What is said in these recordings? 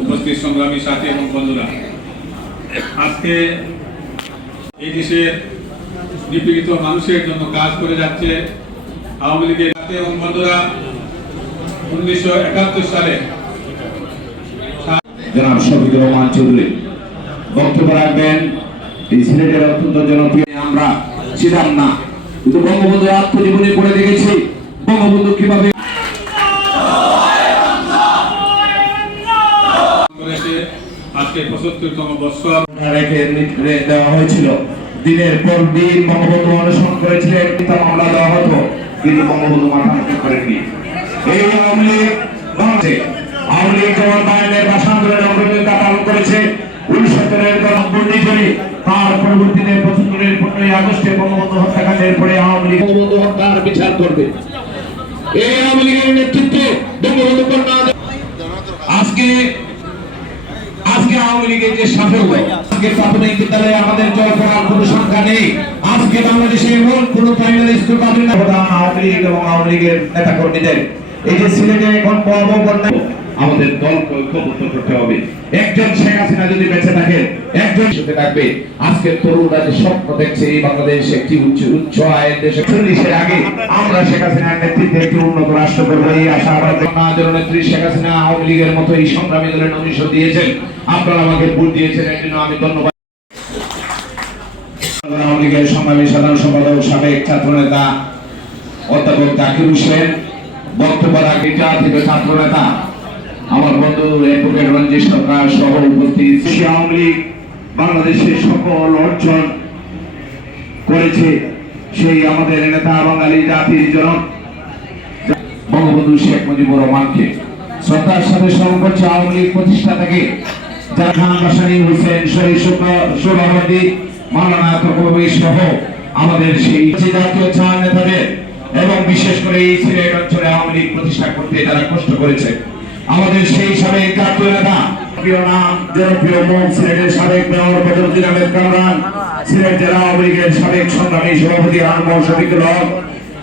উপস্থিত সংগ্রামী সাথী এবং বন্ধুরা, আজকে এই দেশের নিপীড়িত মানুষের জন্য কাজ করে যাচ্ছে আওয়ামী লীগের সাথী এবং বন্ধুরা। 1971 সালে জনাব শফিকুর রহমান চৌধুরী বক্তব্য রাখবেন। এই সিলেটের অত্যন্ত জনপ্রিয় আমরা ছিলাম না, কিন্তু বঙ্গবন্ধু আত্মজীবনী পড়ে দেখেছি বঙ্গবন্ধু কিভাবে আজকে 75তম বৎসর দেওয়া হয়েছিল। দিনের পর দিন বঙ্গবন্ধু অনুসরণ করেছিলেন, পিতা মামলা দেওয়া হতো, কিন্তু বঙ্গবন্ধু মাথা নত করেননি। এই আওয়ামী লীগ যেমন বায়ান্নের ভাষা আন্দোলনে অগ্রণীতা পালন করেছে, 1970-এর গণঅভ্যুত্থানে, তার পরবর্তীতে 75-এর 15ই আগস্টে বঙ্গবন্ধু হত্যাকাণ্ডের পরে আওয়ামী লীগ বঙ্গবন্ধু হত্যার বিচার করবে। এই আওয়ামী লীগের নেতৃত্বে বঙ্গবন্ধু কন্যা আজকে আওয়ামী লীগের যে সাফল্য, আজকে প্রাথমিক বিদ্যালয়ে আমাদের জল পড়ার কোনো সংখ্যা নেই। আজকে বাংলাদেশে এমন কোন প্রাইমারি স্কুল পাবেন না। আওয়ামী লীগ এবং আওয়ামী লীগের নেতা কর্মীদের এই যে সিলেটে এখন ভয়াবহ বন্যা, আমাদের দলকে ঐক্যবদ্ধ করতে হবে। একজন শেখ হাসিনা যদি বেঁচে থাকে, একজন সাথে থাকবে। আজকে তরুণরা যে স্বপ্ন দেখছে এই বাংলাদেশ একটি উচ্চ আয়ের দেশে, 40-এর আগে আমরা শেখ হাসিনার নেতৃত্বে একটি উন্নত রাষ্ট্র করবো এই আশা আমাদের নেত্রী শেখ হাসিনা আওয়ামী লীগের মতো এই সংগ্রামী দলের নমিশন দিয়েছেন। আপনারা আমাকে ভোট দিয়েছেন, এর জন্য আমি ধন্যবাদ। আওয়ামী লীগের সংগ্রামী সাধারণ সম্পাদক সাবেক ছাত্র নেতা অধ্যাপক জাকির হোসেন বক্তব্য রাখবেন। জাতীয় ছাত্র নেতা আমার বন্ধু অ্যাডভোকেট রঞ্জিত সরকার সহ উপস্থিত। আওয়ামী লীগ বাংলাদেশের সকল অর্জন করেছে সেই আমাদের নেতা বাঙালি জাতির জনক বঙ্গবন্ধু শেখ মুজিবুর রহমানকে শ্রদ্ধার সাথে স্মরণ করছে। আওয়ামী লীগ প্রতিষ্ঠা থেকে যারা খান বাসানী হোসেন শহীদ সোহরাওয়ার্দী মাওলানা তকবীর সহ আমাদের সেই জাতীয় ছাত্র নেতাদের এবং বিশেষ করে এই সিলেট অঞ্চলে আওয়ামী লীগ প্রতিষ্ঠা করতে যারা কষ্ট করেছে, আমাদের সেই সাবেক জাতীয় নেতা প্রিয় নাম জনপ্রিয় মুখ সিলেটের সাবেক মেয়র বদরুদ্দিন আহমেদ কামরান, সিলেট জেলা আওয়ামী লীগের সাবেক সংগ্রামী সভাপতি আনমোল শফিকুল হক,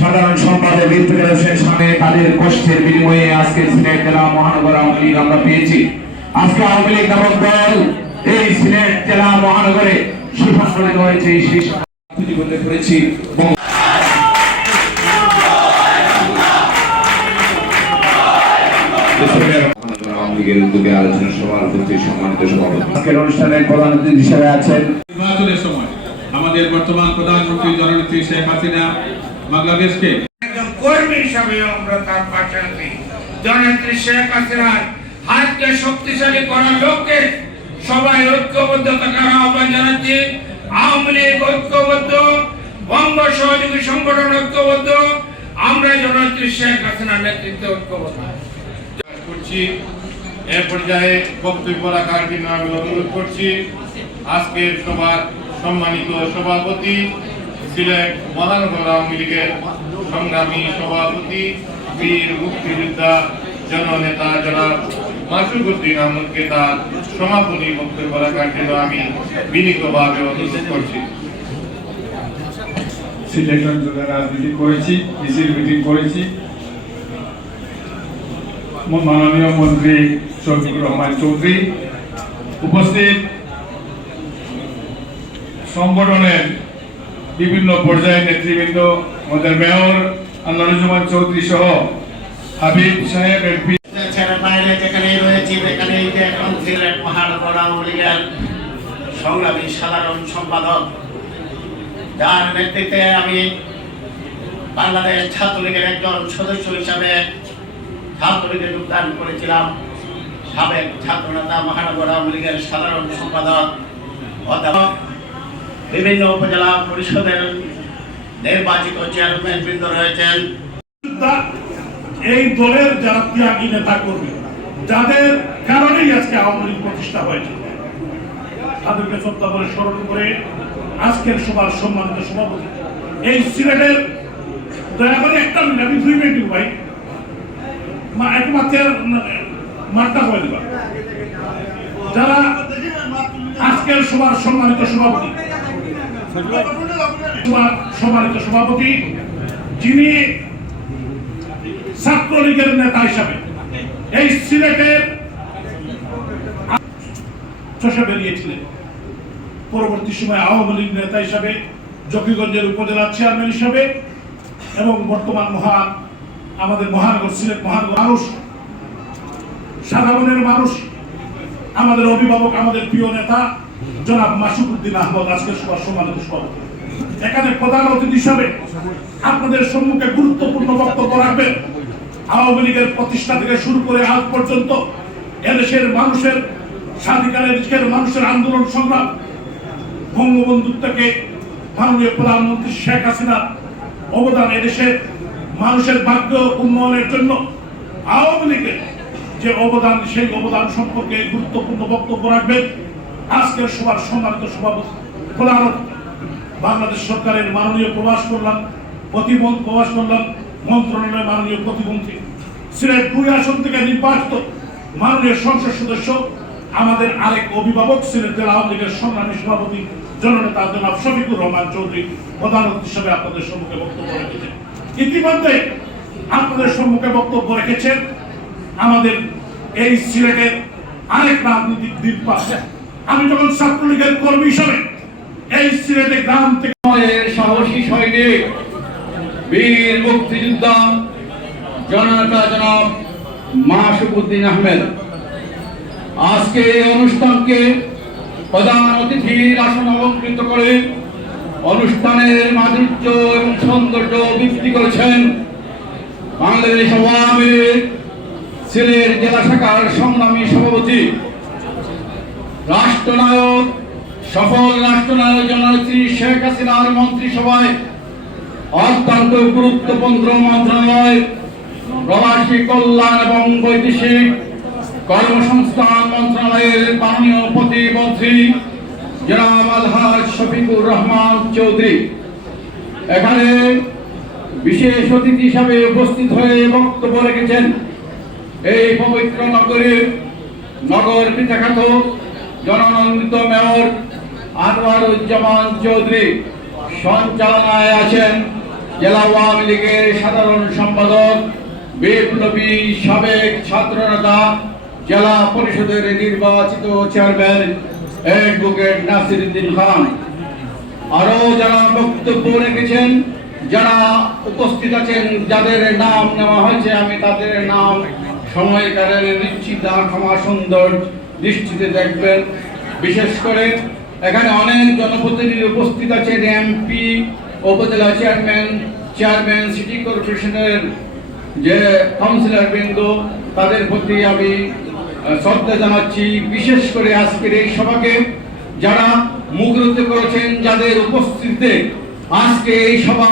সাধারণ সম্পাদক ইফতেখার হোসেন সামনে তাদের কষ্টের বিনিময়ে আজকে সিলেট জেলা মহানগর আওয়ামী লীগ আমরা পেয়েছি। আজকে আওয়ামী লীগ নামক দল এই সিলেট জেলা মহানগরে সুসংগঠিত হয়েছে। সেই জীবনে করেছি নির্বাচনের সময় আমাদের বর্তমান প্রধানমন্ত্রী জননেত্রী শেখ হাসিনা বাংলাদেশকে একজন কর্মী হিসাবে আমরা তার পাশে আছি। জননেত্রী শেখ হাসিনার হাতকে শক্তিশালী করার লক্ষ্যে সবাই ঐক্যবদ্ধ থাকার আহ্বান জানাচ্ছি। আওয়ামী লীগ ঐক্যবদ্ধ, বঙ্গ সহযোগী সংগঠন ঐক্যবদ্ধ, আমরা জননেত্রী শেখ হাসিনার নেতৃত্বে ঐক্যবদ্ধ করছি। এ পর্যায়ে বক্তব্য রাখার জন্য আমি অনুরোধ করছি আজকের সভার সম্মানিত সভাপতি, সিলেট মহানগর আওয়ামী লীগের সংগ্রামী সভাপতি, বীর মুক্তিযোদ্ধা জননেতা জনাব মাসুদউদ্দিন আহমদকে তার সমাপনী বক্তব্য রাখার জন্য আমি বিনীতভাবে অনুরোধ করছি। সিলেট অঞ্চলে রাজনীতি করেছি, ইসির মিটিং করেছি। মাননীয় মন্ত্রী শফিকুর রহমান চৌধুরী, উপস্থিত সংগঠনের বিভিন্ন পর্যায়ের নেতৃবৃন্দ, আমাদের মেয়র আনোয়ারুজ্জামান চৌধুরী সহ হাবিব সাহেব এমপি, বাইরে যেখানে রয়েছে এখানে এখন সিলেট মহানগর আওয়ামী লীগের সংগ্রামী সাধারণ সম্পাদক, যার নেতৃত্বে আমি বাংলাদেশ ছাত্রলীগের একজন সদস্য হিসাবে ছাত্রলীগে যোগদান করেছিলাম। সাবেক ছাত্র নেতা, মহানগর আওয়ামী লীগের সাধারণ সম্পাদক, অধ্যাপক, বিভিন্ন উপজেলা পরিষদের নির্বাচিত চেয়ারম্যান বৃন্দ রয়েছেন। এই দলের যারা ত্যাগী নেতা কর্মী, যাদের কারণেই আজকে আওয়ামী লীগ প্রতিষ্ঠা হয়েছে, তাদেরকে শ্রদ্ধা করে স্মরণ করে আজকের সভার সম্মানিত সভাপতি এই সিলেটের, দয়া করে একটা মিনিট, আমি 2 মিনিট ভাই একমাত্র মাঠটা হয়ে দেবা, যারা আজকের সভার সম্মানিত সভাপতি যিনি ছাত্রলীগের নেতা হিসাবে এই সিলেটের চষে বেরিয়েছিলেন। পরবর্তী সময় আওয়ামী লীগ নেতা হিসাবে, জকিগঞ্জের উপজেলা চেয়ারম্যান হিসাবে এবং বর্তমান আমাদের মহানগর সিলেট মহানগর মানুষ, সাধারণের মানুষ, আমাদের অভিভাবক, আমাদের প্রিয় নেতা জনাব মাসুকুদ্দিন আহমদ আজকের সভার সম্মানিত সভাপতি। এখানে প্রধান অতিথি হিসাবে আপনাদের সম্মুখে গুরুত্বপূর্ণ বক্তব্য রাখবেন আওয়ামী লীগের প্রতিষ্ঠা থেকে শুরু করে আজ পর্যন্ত এদেশের মানুষের স্বাধিকারের দিকের মানুষের আন্দোলন সংগ্রাম, বঙ্গবন্ধু থেকে মাননীয় প্রধানমন্ত্রী শেখ হাসিনার অবদান, এদেশের মানুষের ভাগ্য উন্নয়নের জন্য আওয়ামী লীগের যে অবদান, সেই অবদান সম্পর্কে গুরুত্বপূর্ণ বক্তব্য রাখবেন আজকের সভার সম্মানিত সভাপতি প্রধান বাংলাদেশ সরকারের মাননীয় প্রবাস কল্যাণ মন্ত্রণালয়ের মাননীয় প্রতিমন্ত্রী, সিলেট 2 আসন থেকে নির্বাচিত মাননীয় সংসদ সদস্য, আমাদের আরেক অভিভাবক, সিলেট জেলা আওয়ামী লীগের সংগ্রামী সভাপতি জননেতা জনাব শফিকুর রহমান চৌধুরী প্রধান অতিথি হিসেবে আপনাদের সম্মুখে বক্তব্য রেখেছেন। ইতিমধ্যে আপনাদের সম্মুখে বক্তব্য রেখেছেন আমাদের এই সিলেটের আরেক রাজনৈতিক দিকপাল। আমি যখন ছাত্রলীগের কর্মী হিসাবে এই সিলেটে গ্রাম থেকে সাহসী সৈনিক, বীর মুক্তিযোদ্ধা জননেতা জনাব মাসুকুদ্দিন আহমেদ আজকে এই অনুষ্ঠানকে প্রধান অতিথির আসন অলঙ্কৃত করে অনুষ্ঠানের মাধুর্য এবং সৌন্দর্য বৃদ্ধি করেছেন বাংলাদেশ আওয়ামী লীগ সিলেট জেলা শাখার সংগ্রামী সভাপতি, রাষ্ট্রনায়ক, সফল রাষ্ট্রনায়ক জননেত্রী শেখ হাসিনার মন্ত্রিসভায় অত্যন্ত গুরুত্বপূর্ণ মন্ত্রণালয় প্রবাসী কল্যাণ এবং বৈদেশিক কর্মসংস্থান মন্ত্রণালয়ের মাননীয় প্রতিমন্ত্রী জনাব আলহাজ শফিকুর রহমান চৌধুরী এখানে বিশেষ অতিথি হিসাবে উপস্থিত হয়ে বক্তব্য রেখেছেন। এই পবিত্র নগর পিতাখ্যাত জননন্দিত মেয়র আনোয়ারুজ্জামান চৌধুরী, সঞ্চালনায় আছেন জেলা আওয়ামী লীগের সাধারণ সম্পাদক, বিপ্লবী সাবেক ছাত্রনেতা, জেলা পরিষদের নির্বাচিত চেয়ারম্যান অ্যাডভোকেট নাসিরউদ্দিন খান। আরো যারা বক্তব্য রেখেছেন, যারা উপস্থিত আছেন, যাদের নাম নেওয়া হয়েছে, আমি তাদের নাম সময় কারণে নিশ্চিত ক্ষমা সুন্দর দৃষ্টিতে দেখবেন। বিশেষ করে এখানে অনেক জনপ্রতিনিধি উপস্থিত আছেন, এমপি, উপজেলা চেয়ারম্যান, সিটি কর্পোরেশনের যে কাউন্সিলর বৃন্দ, তাদের প্রতি আমি শ্রদ্ধা জানাচ্ছি। বিশেষ করে আজকের এই সভাকে যারা মুখরিত করেছেন, যাদের উপস্থিতিতে আজকে এই সভা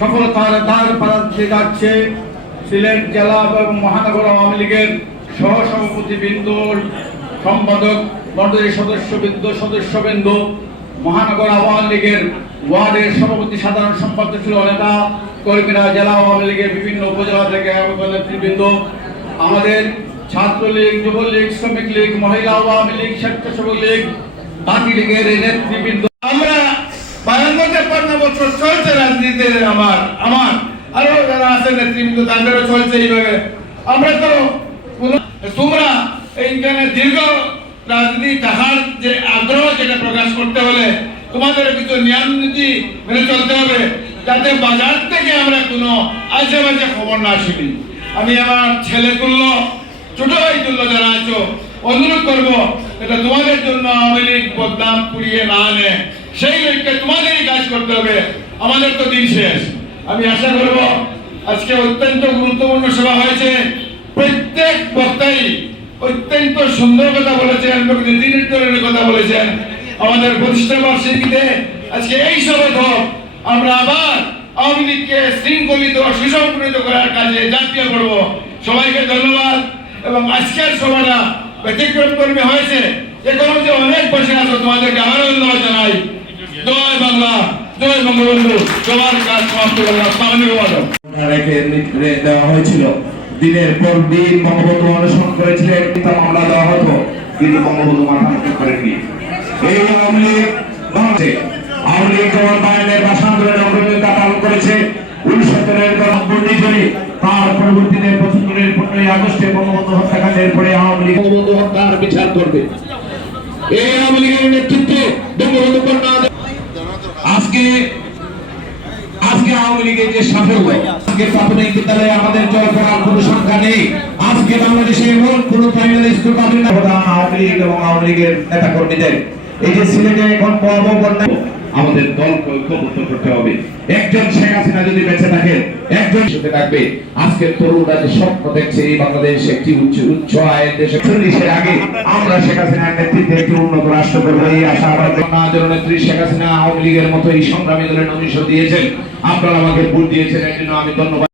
সফলতার দ্বার প্রান্তে যাচ্ছে, সিলেট জেলা এবং মহানগর আওয়ামী লীগের সহসভাপতি বৃন্দ, সম্পাদক মণ্ডলীর সদস্যবৃন্দ, মহানগর আওয়ামী লীগের ওয়ার্ডের সভাপতি, সাধারণ সম্পাদক ছিল নেতা কর্মীরা, জেলা আওয়ামী লীগের বিভিন্ন উপজেলা থেকে নেতৃবৃন্দ, আমাদের ছাত্রলীগ, যুবলীগ, শ্রমিক লীগ, মহিলা আওয়ামী লীগ, স্বেচ্ছাসেবক লীগ, বাকি লীগের নেতৃবৃন্দ, আমরা 52 বছর চলছে রাজনীতিতে, আমার আরো যারা আছে নেতৃবৃন্দ, তাদেরও চলছে এইভাবে। আমরা তো তোমরা এইখানে দীর্ঘ রাজনীতি তাহার যে আগ্রহ, যেটা প্রকাশ করতে হলে তোমাদের কিছু নিয়ম নীতি মেনে চলতে হবে, যাতে বাজার থেকে আমরা কোনো আজে বাজে খবর না শুনি। আমি আমার ছেলে তুল্য, ছোট ভাই তুল্য যারা আছো, অনুরোধ করবো এটা তোমাদের জন্য আওয়ামী লীগ বদনাম পুড়িয়ে না আনে, সেই লক্ষ্যে তোমাদেরই কাজ করতে হবে। আমাদের তো দিন শেষ। আমি আশা করব আজকে অত্যন্ত গুরুত্বপূর্ণ সভা হয়েছে। প্রত্যেক বক্তাই অত্যন্ত সুন্দর কথা বলেছেন, নীতিনির্ধারণের কথা বলেছেন। আমাদের প্রতিষ্ঠা বার্ষিকীতে আজকে এই সভা হোক, আমরা আবার আওয়ামী লীগকে শৃঙ্খলিত সুসংগঠিত করার কাজে ঝাঁপিয়ে পড়ব। সবাইকে ধন্যবাদ। এবং আজকের সভাটা ব্যতিক্রম কর্মী হয়েছে, এখনো যে অনেক বসে আছো, তোমাদেরকে আবারও ধন্যবাদ জানাই। জয় বাংলা, জয় বঙ্গবন্ধু। সবার কাজ সমাপ্ত করলাম। দেওয়া হয়েছিল, দিনের পর দিন বঙ্গবন্ধু অনুসরণ করেছিলেন, পিতা মামলা দেওয়া হতো, কিন্তু বঙ্গবন্ধু মাথা করেননি। এই আওয়ামী লীগ যখন বায়ান্নের ভাষা আন্দোলনে অগ্রণী পালন করেছে, 1970-এর গণঅভ্যুত্থানে তার পরবর্তীতে 15ই আগস্টে বঙ্গবন্ধু হত্যাকাণ্ডের পরে আওয়ামী লীগ বঙ্গবন্ধু হত্যার বিচার করবে। এই আওয়ামী লীগের নেতৃত্বে বঙ্গবন্ধু কন্যা আজকে আওয়ামী লীগের যে সাফল্য, আজকে প্রাথমিক বিদ্যালয়ে আমাদের জল পড়ার কোনো সংখ্যা নেই। আজকে বাংলাদেশে এমন কোনো প্রাইমারি স্কুল পাবেন না। আওয়ামী লীগ এবং আওয়ামী লীগের নেতা কর্মীদের এই যে সিলেটে এখন ভয়াবহ বন্যা, আমাদের দলকে ঐক্যবদ্ধ করতে হবে। একজন শেখ হাসিনা যদি বেঁচে থাকে, একজন সাথে থাকবে। আজকের তরুণরা যে স্বপ্ন দেখছে এই বাংলাদেশ একটি উচ্চ আয়ের দেশে, 40-এর আগে আমরা শেখ হাসিনার নেতৃত্বে একটি উন্নত রাষ্ট্র করবো এই আশা আমাদের নেত্রী শেখ হাসিনা আওয়ামী লীগের মতো এই সংগ্রামী দলের নমিনেশন দিয়েছেন। আপনারা আমাকে ভোট দিয়েছেন, এর জন্য আমি ধন্যবাদ।